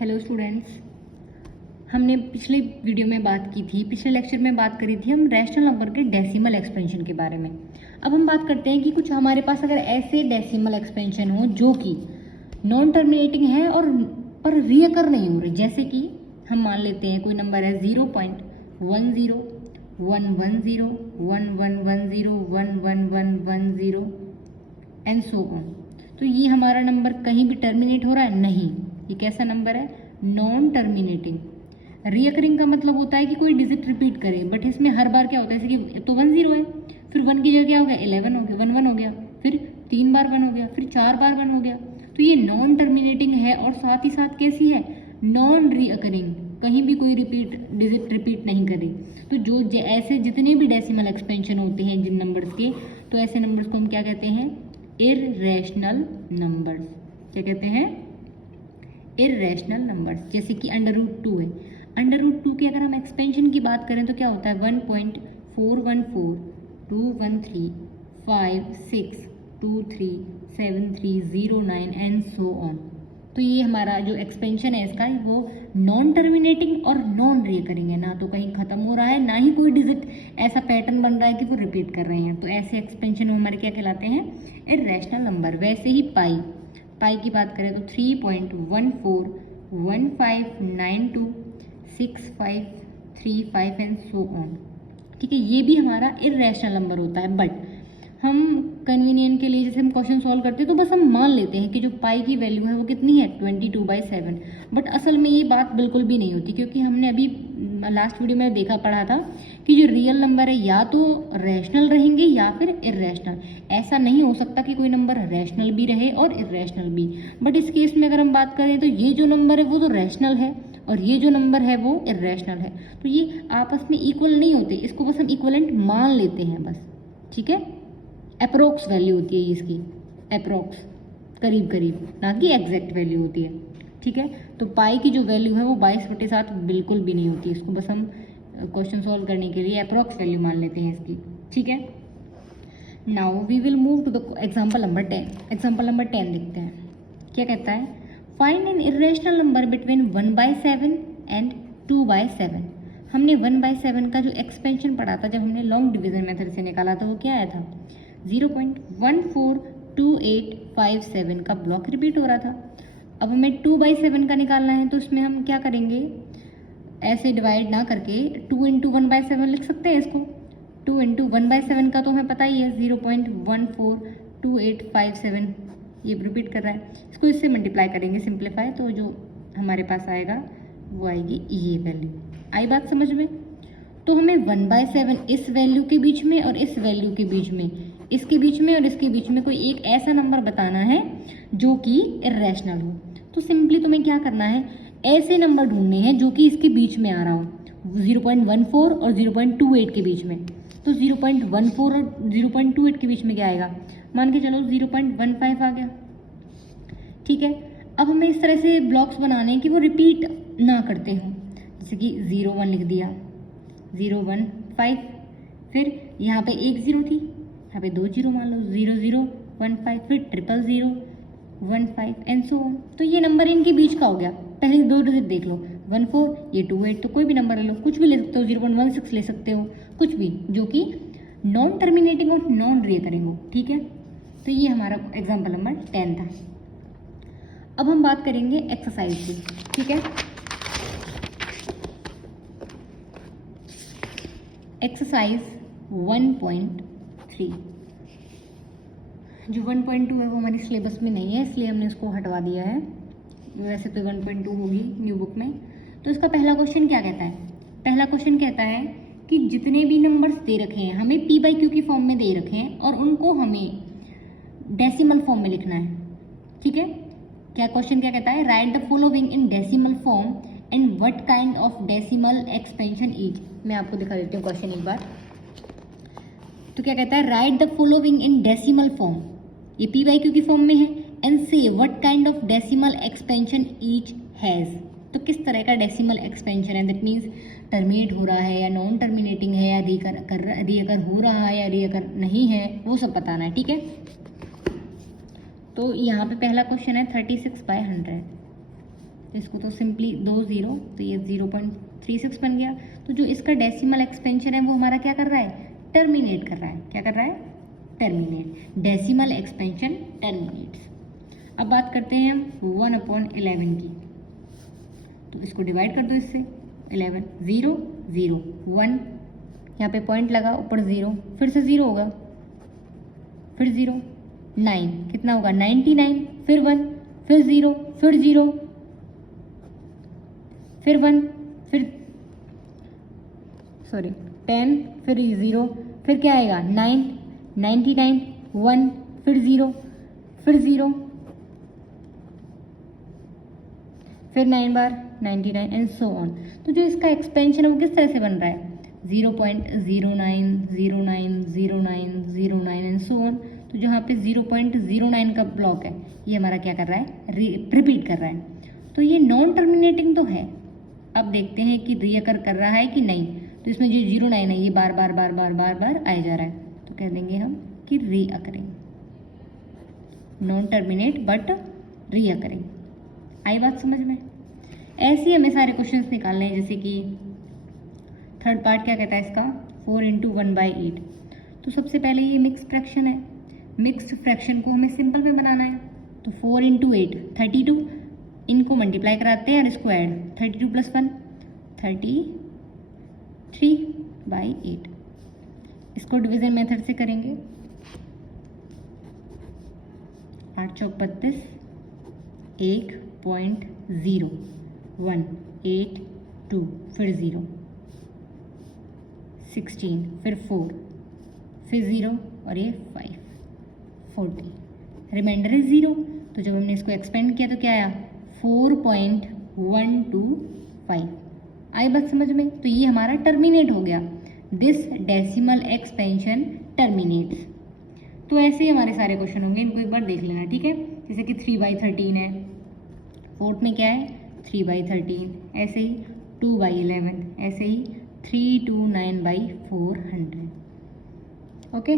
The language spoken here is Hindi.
हेलो स्टूडेंट्स, हमने पिछले वीडियो में बात की थी, पिछले लेक्चर में बात करी थी हम रैशनल नंबर के डेसिमल एक्सपेंशन के बारे में। अब हम बात करते हैं कि कुछ हमारे पास अगर ऐसे डेसिमल एक्सपेंशन हो जो कि नॉन टर्मिनेटिंग है और पर रीअकर नहीं हो रही, जैसे कि हम मान लेते हैं कोई नंबर है 0.10 110 1110 1110 एंड सो ऑन। तो ये हमारा नंबर कहीं भी टर्मिनेट हो रहा है? नहीं। ये कैसा नंबर है? Non terminating. रीअकरिंग का मतलब होता है कि कोई डिजिट रिपीट करे, बट इसमें हर बार क्या होता है, जैसे कि तो 10 है, फिर 1 की जगह क्या हो गया 11 हो गया, 1 हो गया, फिर 3 बार 1 हो गया, फिर 4 बार 1 हो गया। तो ये नॉन टर्मिनेटिंग है और साथ ही साथ कैसी है? नॉन रीअकरिंग, कहीं भी कोई डिजिट रिपीट नहीं करी। तो जो ऐसे जितने भी डेसिमल एक्सपेंशन होते हैं जिन नंबर्स के, तो ऐसे नंबर्स को हम क्या कहते हैं? Irrational numbers. क्या कहते हैं? Irrational numbers. जैसे कि √2 है, √2 की अगर हम एक्सपेंशन की बात करें तो क्या होता है? 1.414 213 5 6 2 3 7 3 0 9 एंड सो ऑन। तो ये हमारा जो एक्सपेंशन है इसका, वो नॉन टर्मिनेटिंग और नॉन रीकरिंग है, ना तो कहीं खत्म हो रहा है, ना ही कोई डिजिट ऐसा पैटर्न बन रहा है कि वो रिपीट कर रहे हैं। तो ऐसे एक्सपेंशन हमारे क्या कहलाते हैं? Irrational number. वैसे ही पाई की बात करें तो 3.1415926535 एंड सो ऑन। ठीक है, ये भी हमारा इर्रेशनल नंबर होता है, बट हम कन्वीनियंट के लिए जैसे हम क्वेश्चन सॉल्व करते हैं तो बस हम मान लेते हैं कि जो पाई की वैल्यू है वो कितनी है? 22/7। बट असल में ये बात बिल्कुल भी नहीं होती, क्योंकि हमने अभी लास्ट वीडियो में पढ़ा था कि जो रियल नंबर है या तो रैशनल रहेंगे या फिर इर्रेशनल। ऐसा नहीं हो सकता कि कोई नंबर रैशनल भी रहे और इर्रेशनल भी। बट इस केस में अगर हम बात करें तो ये जो नंबर है वो तो रैशनल है और ये जो नंबर है वो इर्रेशनल है, तो ये आपस में इक्वल नहीं होते, इसको बस हम इक्वलेंट मान लेते हैं बस। ठीक है, अप्रोक्स वैल्यू होती है इसकी, अप्रोक्स, करीब करीब, ना कि एग्जैक्ट वैल्यू होती है। ठीक है, तो पाई की जो वैल्यू है वो 22/7 बिल्कुल भी नहीं होती, इसको बस हम क्वेश्चन सॉल्व करने के लिए अप्रोक्स वैल्यू मान लेते हैं इसकी। ठीक है, now we will move to the example number 10। Example number 10 देखते हैं, क्या कहता है? Find an irrational number between 1/7 and 2/7। हमने 1/7 का जो एक्सपेंशन पढ़ा था जब हमने लॉन्ग डिवीजन मेथड से निकाला था, वो क्या आया था? 0.142857 का ब्लॉक रिपीट हो रहा था। अब हमें 2/7 का निकालना है, तो इसमें हम क्या करेंगे? ऐसे डिवाइड ना करके 2 × 1/7 लिख सकते हैं इसको। 2 × 1/7 का तो हमें पता ही है 0.142857, ये रिपीट कर रहा है। इसको इससे मल्टीप्लाई करेंगे, सिंप्लीफाई, तो जो हमारे पास आएगा वो आएगी ये वैल्यू। आई बात समझ में? तो हमें 1/7 इस वैल्यू के बीच में और इस वैल्यू के बीच में, इसके बीच में और इसके बीच में कोई एक ऐसा नंबर बताना है जो कि इर्रेशनल हो। तो सिंपली तुम्हें क्या करना है? ऐसे नंबर ढूंढने हैं जो कि इसके बीच में आ रहा हो, 0.14 और 0.28 के बीच में। तो 0.14 और 0.28 के बीच में क्या आएगा? मान के चलो 0.15 आ गया। ठीक है, अब हमें इस तरह से ब्लॉक्स बनाने हैं कि वो रिपीट ना करते हों, जैसे कि 0 1 लिख दिया, 0 1 5, फिर यहाँ पे एक 0 थी, यहाँ पे 2 0 मान लो, 0 0 1 5, फिर 0 0 1 5 एंड सो ऑन। तो ये नंबर इनके बीच का हो गया। पहले 2 डिजिट देख लो, 14, ये 28, तो कोई भी नंबर ले लो, कुछ भी ले सकते हो, 0.16 ले सकते हो, कुछ भी जो कि नॉन टर्मिनेटिंग और नॉन रीकरिंग हो। ठीक है, तो ये हमारा एग्जाम्पल नंबर 10 था। अब हम बात करेंगे एक्सरसाइज की। ठीक है, एक्सरसाइज 1.3। जो 1.2 है वो हमारी सिलेबस में नहीं है, इसलिए हमने इसको हटवा दिया है। वैसे तो 1.2 होगी न्यू बुक में। तो इसका पहला क्वेश्चन क्या कहता है? पहला क्वेश्चन कहता है कि जितने भी नंबर्स दे रखे हैं, हमें p/q की फॉर्म में दे रखे हैं और उनको हमें डेसिमल फॉर्म में लिखना है। ठीक है, क्या क्वेश्चन क्या कहता है? Right the following in decimal form and what kind of decimal expansion is. मैं आपको दिखा देती हूँ क्वेश्चन एक बार। तो क्या कहता है? Right the following in decimal form, ये p/q की फॉर्म में है, एंड से what kind of decimal expansion each has. तो किस तरह का डेसिमल एक्सपेंशन है, दैट मीन्स टर्मिनेट हो रहा है या नॉन टर्मिनेटिंग है या रीअकर हो रहा है या रीअकर नहीं है, वो सब बताना है। ठीक है, तो यहाँ पे पहला क्वेश्चन है 36/100। तो इसको तो सिंपली 2 0, तो ये 0.36 बन गया। तो जो इसका डेसिमल एक्सपेंशन है वो हमारा क्या कर रहा है, टर्मिनेट कर रहा है। क्या कर रहा है, टर्मिनेट। Decimal expansion terminates. अब बात करते हैं हम 1/11 की, तो इसको डिवाइड कर दो इससे। 11 0 0 1, यहाँ पे पॉइंट लगा, ऊपर 0, फिर से 0 होगा, फिर 0 9, कितना होगा 99, फिर 1, फिर 0, फिर 0, फिर 1, फिर 10, फिर 0, फिर क्या आएगा 9 99 1, फिर 0, फिर 0, फिर 9 बार 99 एंड सो ऑन। तो जो इसका एक्सपेंशन है वो किस तरह से बन रहा है, 0.09090909 एंड सो ऑन। तो जहाँ पे 0.09 का ब्लॉक है ये हमारा क्या कर रहा है, रिपीट कर रहा है। तो ये नॉन टर्मिनेटिंग तो है। अब देखते हैं कि रीअकर कर रहा है कि नहीं। तो इसमें जो 09 है ये बार बार बार बार बार बार आया जा रहा है, तो कह देंगे हम कि recurring, non terminate but recurring. आई बात समझ में। ऐसे ही हमें सारे क्वेश्चंस निकालने हैं, जैसे कि थर्ड पार्ट क्या कहता है इसका, 4 × 1/8। तो सबसे पहले ये मिक्स फ्रैक्शन है, मिक्स्ड फ्रैक्शन को हमें सिंपल में बनाना है। तो 4 × 8 32, इनको मल्टीप्लाई कराते हैं और इसको ऐड, 32 + 1 33/8। इसको डिवीजन मेथड से करेंगे, 8 चौक 32, 1.0 1 8 2, फिर 0 16, फिर 4, फिर 0 और ये 5 40, रिमाइंडर है 0। तो जब हमने इसको एक्सपेंड किया तो क्या आया, 4.125। आई बात समझ में। तो ये हमारा टर्मिनेट हो गया, दिस डेसिमल एक्सपेंशन टर्मिनेट्स। तो ऐसे ही हमारे सारे क्वेश्चन होंगे, इनको एक बार देख लेना, ठीक है। जैसे कि 3/13 है, फोर्थ में क्या है 3/13, ऐसे ही 2/11, ऐसे ही 329/400। ओके।